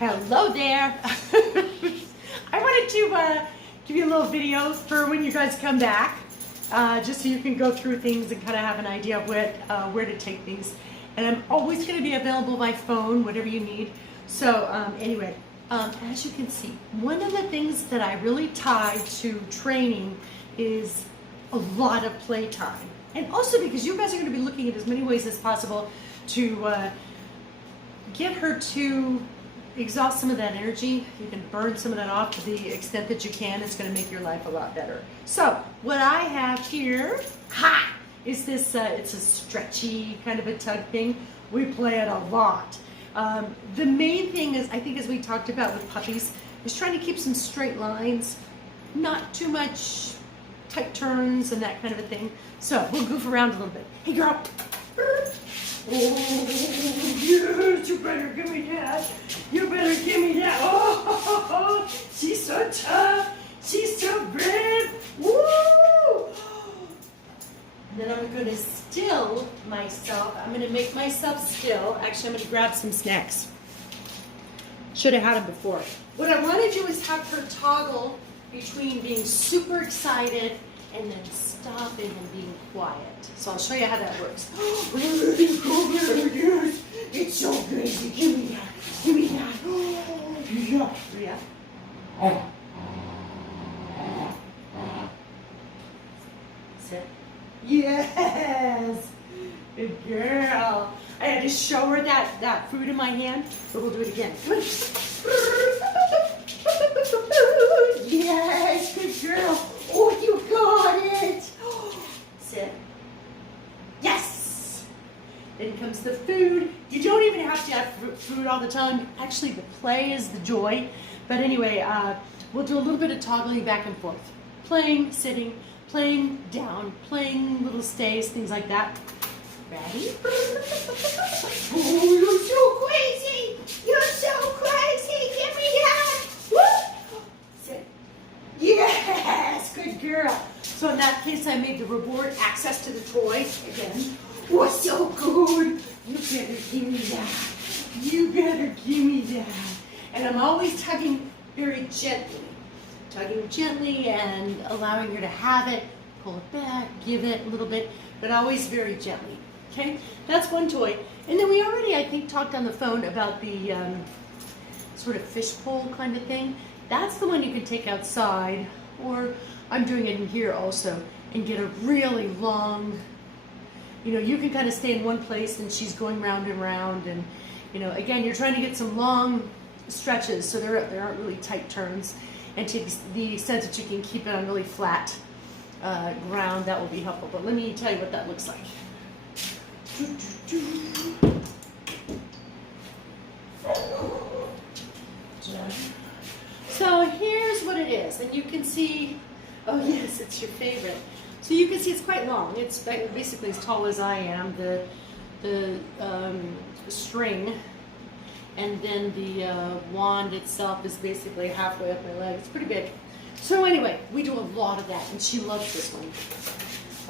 Hello there. I wanted to give you a little video for when you guys come back, just so you can go through things and kind of have an idea of where to take things. And I'm always going to be available by phone, whatever you need. So anyway, as you can see, one of the things that I really tie to training is a lot of playtime. And also because you guys are going to be looking at as many ways as possible to get her to exhaust some of that energy. You can burn some of that off to the extent that you can. It's going to make your life a lot better. So what I have here, is this, it's a stretchy kind of a tug thing. We play it a lot. The main thing is, I think as we talked about with puppies, is trying to keep some straight lines, not too much tight turns and that kind of a thing. So we'll goof around a little bit. Hey girl. Oh, yes, you better give me that. You better give me that. Oh, she's so tough. She's so brave. Woo! And then I'm going to still myself. I'm going to make myself still. Actually, I'm going to grab some snacks. Should have had them before. What I want to do is have her toggle between being super excited and then stopping and being quiet. So I'll show you how that works. It's so crazy. Give me that. Give me that. Yeah. Rhea. Sit. Yes. Good girl. I had to show her that food in my hand, but we'll do it again. Yes, good girl. Oh, you got it. Sit. Yes. Then comes the food. You don't even have to have food all the time. Actually, the play is the joy. But anyway, we'll do a little bit of toggling back and forth. Playing, sitting, playing, down, playing little stays, things like that. Ready? Oh, you're so crazy. You're so crazy. Give me that. Woo. Sit. Yes, good girl. So in that case, I made the reward access to the toy again. Oh, so good. You better give me that. You better give me that. And I'm always tugging very gently. Tugging gently and allowing her to have it. Pull it back, give it a little bit, but always very gently. Okay? That's one toy. And then we already, I think, talked on the phone about the sort of fishbowl kind of thing. That's the one you can take outside, or I'm doing it in here also, and get a really long, you can kind of stay in one place and she's going round and round, and again, you're trying to get some long stretches so there aren't really tight turns, and to the extent that you can keep it on really flat ground, that will be helpful. But let me tell you what that looks like. So here's what it is, and you can see, oh yes, it's your favorite. So you can see it's quite long. It's basically as tall as I am. The string, and then the wand itself is basically halfway up my leg. It's pretty big. So anyway, we do a lot of that, and she loves this one.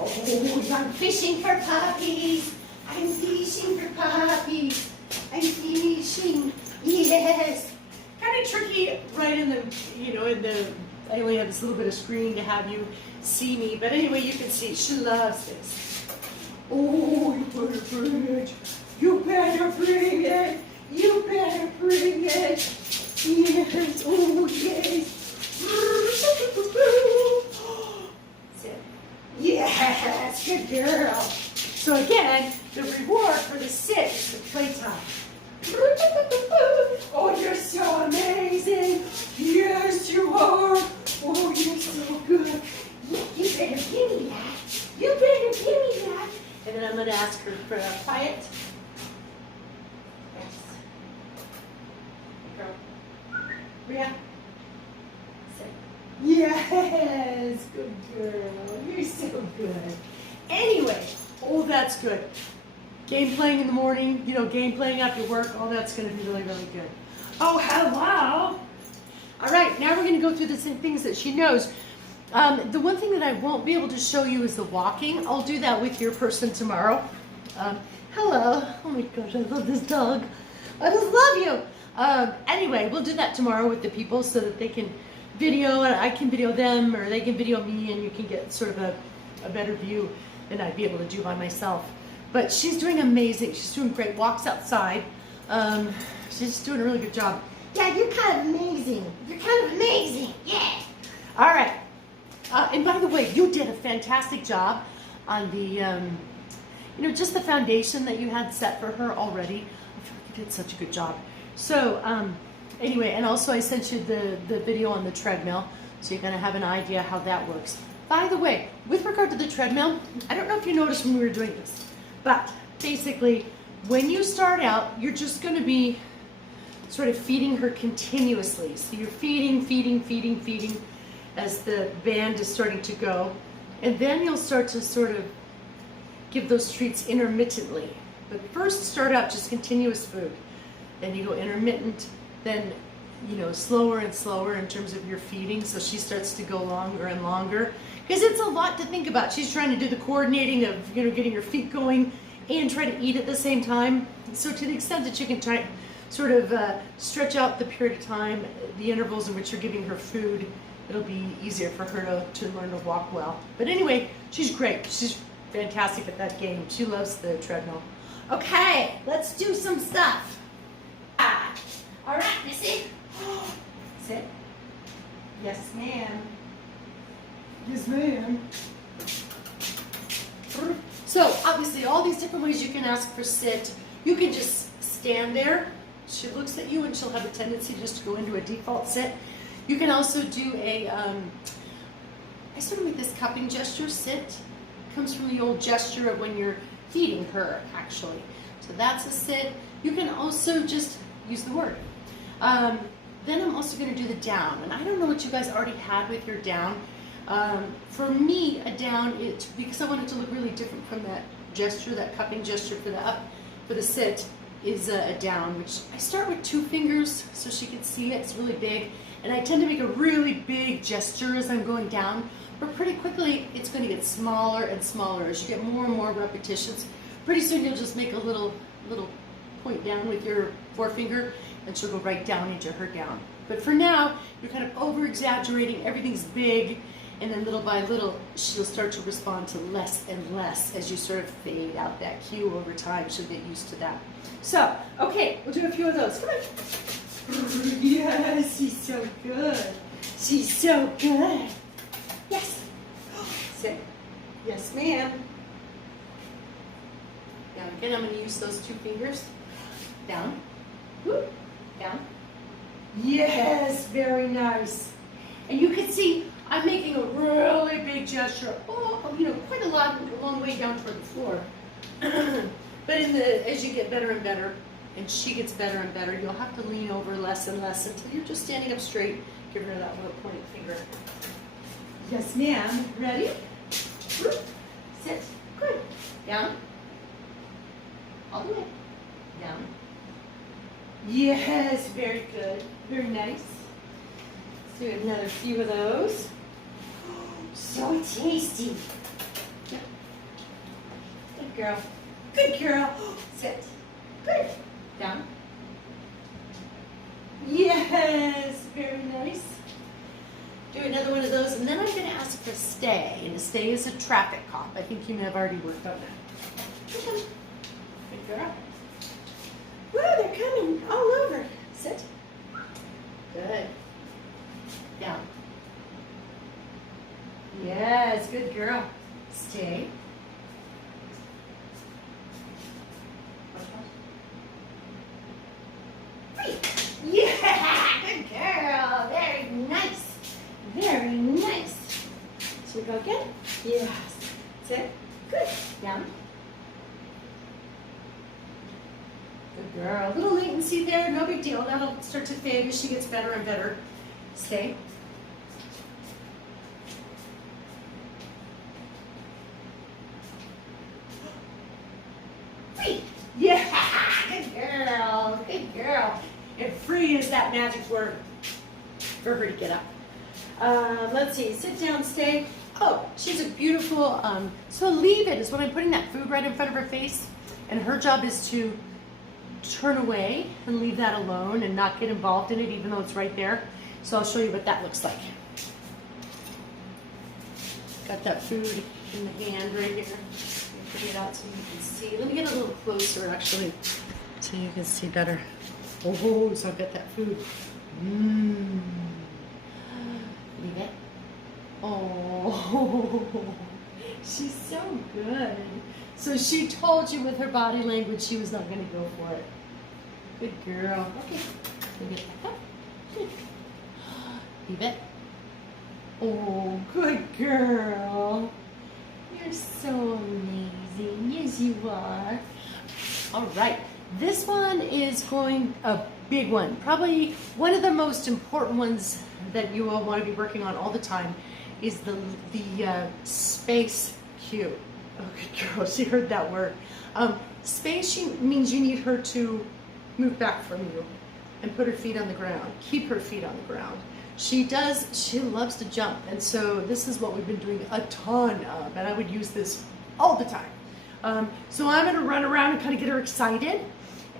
Oh, I'm fishing for puppies. I'm fishing for puppies. I'm fishing. Yes. Kind of tricky, right in the, I only have this little bit of screen to have you see me, but anyway, you can see she loves this. Oh, you better bring it. You better bring it. You better bring it. Yes. Oh, yes. Sit. Yes, good girl. So again, the reward for the sit is the playtime. Oh, you're so amazing. Yes, you are. Oh, you're so good. You better give me that. You better give me that. And then I'm going to ask her for a quiet. Yes. Girl. Rhea. Sit. Yes, good girl. You're so good. Anyway, oh, that's good. Game playing in the morning, game playing after work, all that's going to be really, really good. Oh, hello. All right, now we're going to go through the same things that she knows. The one thing that I won't be able to show you is the walking. I'll do that with your person tomorrow. Hello. Oh my gosh, I love this dog. I just love you. Anyway, we'll do that tomorrow with the people so that they can video, and I can video them, or they can video me, and you can get sort of a better view than I'd be able to do by myself. But she's doing amazing. She's doing great. Walks outside. She's doing a really good job. Yeah, you're kind of amazing. You're kind of amazing. Yeah. All right. And by the way, you did a fantastic job on the, just the foundation that you had set for her already. I feel like you did such a good job. So, anyway, and also I sent you the video on the treadmill, so you're going to have an idea how that works. By the way, with regard to the treadmill, I don't know if you noticed when we were doing this, but basically, when you start out, you're just going to be sort of feeding her continuously. So you're feeding as the band is starting to go. And then you'll start to sort of give those treats intermittently. But first start out just continuous food. Then you go intermittent, then slower and slower in terms of your feeding, so she starts to go longer and longer. Because it's a lot to think about. She's trying to do the coordinating of getting her feet going and try to eat at the same time. So to the extent that you can try sort of stretch out the period of time, the intervals in which you're giving her food, it'll be easier for her to learn to walk well. But anyway, she's great. She's fantastic at that game. She loves the treadmill. Okay, let's do some stuff. All right, Missy. Sit. Yes, ma'am. Yes, ma'am. So obviously all these different ways you can ask for sit. You can just stand there. She looks at you and she'll have a tendency just to go into a default sit. You can also do I sort of make this cupping gesture. Sit comes from the old gesture of when you're feeding her, actually. So that's a sit. You can also just use the word. Then I'm also going to do the down. And I don't know what you guys already had with your down. For me, a down, because I want it to look really different from that gesture, that cupping gesture for the up, for the sit, is a down, which I start with 2 fingers so she can see it. It's really big. And I tend to make a really big gesture as I'm going down. But pretty quickly, it's going to get smaller and smaller as you get more and more repetitions. Pretty soon, you'll just make a little point down with your forefinger, and she'll go right down into her down. But for now, you're kind of over-exaggerating. Everything's big. And then little by little, she'll start to respond to less and less as you sort of fade out that cue over time. She'll get used to that. So, okay, we'll do a few of those. Come on. Yes, she's so good. She's so good. Yes. Sit. Yes, ma'am. Now again, I'm going to use those 2 fingers. Down. Whoop. Down. Yes, very nice. And you can see I'm making a really big gesture, quite a long way down toward the floor. But as you get better and better, and she gets better and better, you'll have to lean over less and less until you're just standing up straight, giving her that little pointed finger. Yes, ma'am. Ready? Sit. Good. Down. All the way. Down. Yes, very good. Very nice. Let's do another few of those. So tasty. Good girl. Good girl. Sit. Good. Down. Yes, very nice. Do another one of those, and then I'm going to ask for stay. And a stay is a traffic cop. I think you may have already worked on that. Okay. Good girl. Woo, they're coming all over. Sit. Good. Down. Yes, good girl. Stay. Yeah, good girl. Very nice. Very nice. Should we go again? Yes. Sit. Good. Down. Good girl. A little latency there, no big deal. That'll start to fade as she gets better and better. Stay. Free. Yeah, good girl. Good girl. And free is that magic word for her to get up. Let's see. Sit down, stay. Oh, she's a beautiful, so leave it is when I'm putting that food right in front of her face. And her job is to turn away and leave that alone and not get involved in it, even though it's right there. So I'll show you what that looks like. Got that food in the hand right here. Put it out so you can see. Let me get a little closer, actually, so you can see better. Oh, so I've got that food. Mmm. Leave it. Oh, she's so good. So she told you with her body language she was not going to go for it. Good girl. Okay. Leave it back up. Good. Leave it. Oh, good girl. You're so amazing. Yes, you are. All right. This one is going a big one. Probably one of the most important ones that you will want to be working on all the time is the space cue. Oh, good girl. She heard that word. Space means you need her to move back from you and put her feet on the ground. Keep her feet on the ground. She loves to jump, and so this is what we've been doing a ton of, and I would use this all the time. So I'm going to run around and kind of get her excited,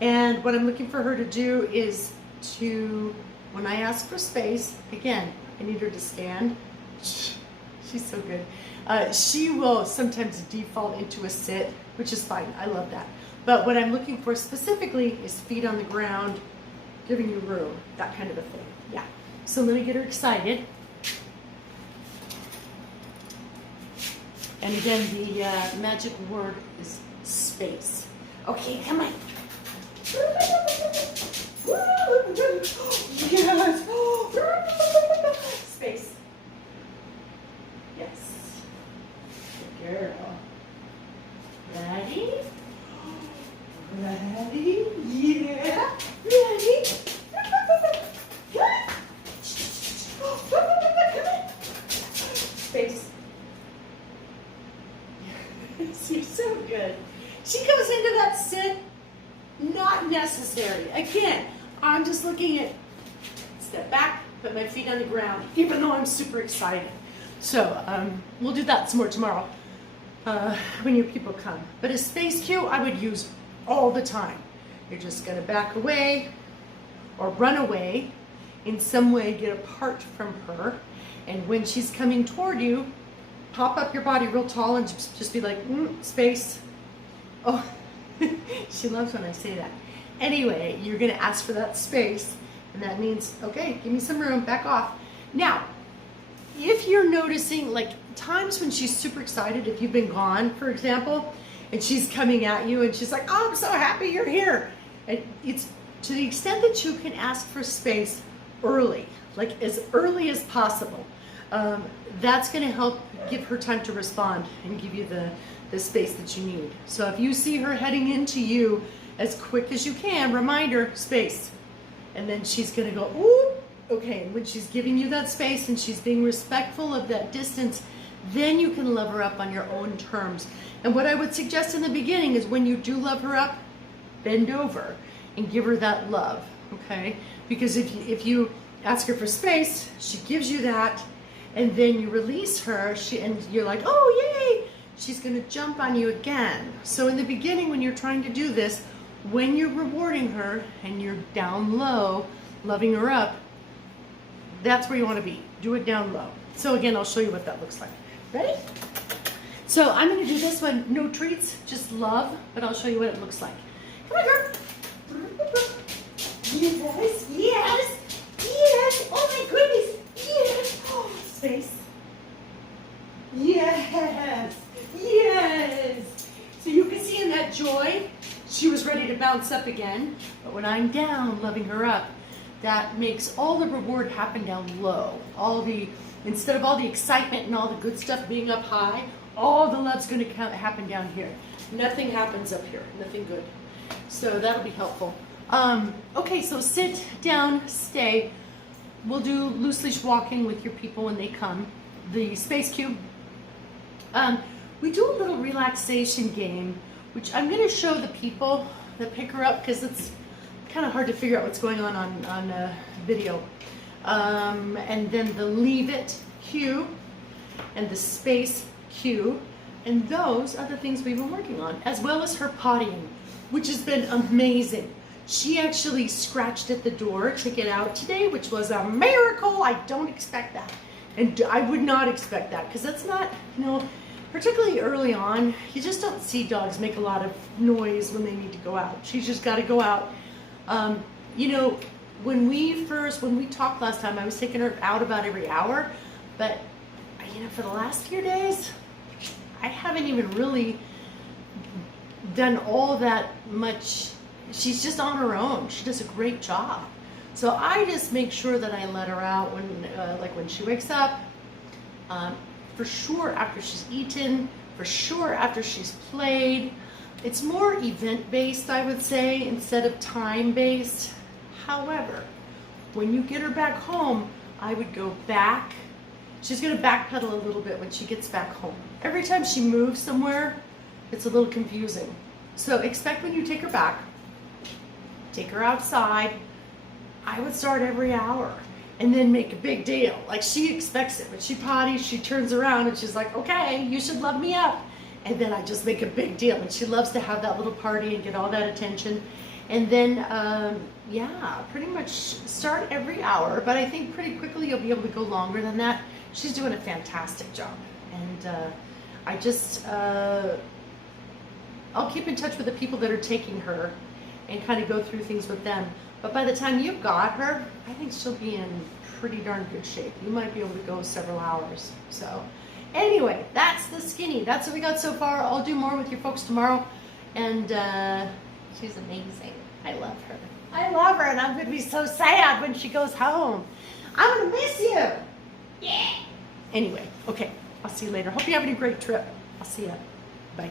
and what I'm looking for her to do is to, when I ask for space, again, I need her to stand. She's so good. She will sometimes default into a sit, which is fine. I love that. But what I'm looking for specifically is feet on the ground, giving you room, that kind of a thing. Yeah. So let me get her excited. And again, the magic word is space. Okay, come on. Yes. Space. Yes. Good girl. Ready? Ready? Yeah. Ready? Space. You're so good. She goes into that sit, not necessary. Again, I'm just looking at step back, put my feet on the ground, even though I'm super excited. So we'll do that some more tomorrow when your people come. But a space cue I would use all the time. You're just going to back away or run away, in some way get apart from her, and when she's coming toward you, pop up your body real tall and just be like, space. Oh, she loves when I say that. Anyway, you're going to ask for that space, and that means, okay, give me some room, back off. Now, if you're noticing, like, times when she's super excited, if you've been gone, for example, and she's coming at you, and she's like, oh, I'm so happy you're here. And it's to the extent that you can ask for space early, like as early as possible. That's going to help give her time to respond and give you the space that you need. So if you see her heading into you as quick as you can, remind her, space. And then she's going to go, ooh, okay. And when she's giving you that space and she's being respectful of that distance, then you can love her up on your own terms. And what I would suggest in the beginning is when you do love her up, bend over and give her that love, okay? Because if you ask her for space, she gives you that, and then you release her, and you're like, oh, yay, she's gonna jump on you again. So in the beginning, when you're trying to do this, when you're rewarding her and you're down low, loving her up, that's where you wanna be. Do it down low. So again, I'll show you what that looks like. Ready? So I'm gonna do this one, no treats, just love, but I'll show you what it looks like. Come on, girl. Yes, yes, yes. Oh my goodness. Yes. Oh, space. Yes, yes. So you can see in that joy, she was ready to bounce up again. But when I'm down, loving her up, that makes all the reward happen down low. Instead of all the excitement and all the good stuff being up high, all the love's going to happen down here. Nothing happens up here. Nothing good. So that'll be helpful. Okay, so sit down, stay. We'll do loose leash walking with your people when they come. The space cube. We do a little relaxation game, which I'm going to show the people that pick her up because it's kind of hard to figure out what's going on video. And then the leave it cue and the space cue, and those are the things we've been working on, as well as her pottying, which has been amazing. She actually scratched at the door to get out today, which was a miracle. I don't expect that. And I would not expect that because that's not, you know, particularly early on, you just don't see dogs make a lot of noise when they need to go out. She's just got to go out. You know, when we talked last time, I was taking her out about every hour, but you know, for the last few days, I haven't even really done all that much. She's just on her own. She does a great job. So I just make sure that I let her out when, like when she wakes up, for sure after she's eaten, for sure after she's played. It's more event-based, I would say, instead of time-based. However, when you get her back home, I would go back. She's going to backpedal a little bit when she gets back home. Every time she moves somewhere, it's a little confusing. So expect when you take her back, take her outside. I would start every hour and then make a big deal. Like she expects it. When she potties, she turns around and she's like, okay, you should love me up. And then I just make a big deal. And she loves to have that little party and get all that attention. And then, yeah, pretty much start every hour. But I think pretty quickly you'll be able to go longer than that. She's doing a fantastic job. And I just, I'll keep in touch with the people that are taking her and kind of go through things with them. But by the time you've got her, I think she'll be in pretty darn good shape. You might be able to go several hours. So anyway, that's the skinny. That's what we got so far. I'll do more with your folks tomorrow. And she's amazing. I love her. I love her, and I'm going to be so sad when she goes home. I'm going to miss you. Yeah. Anyway, okay. I'll see you later. Hope you're having a great trip. I'll see you. Bye.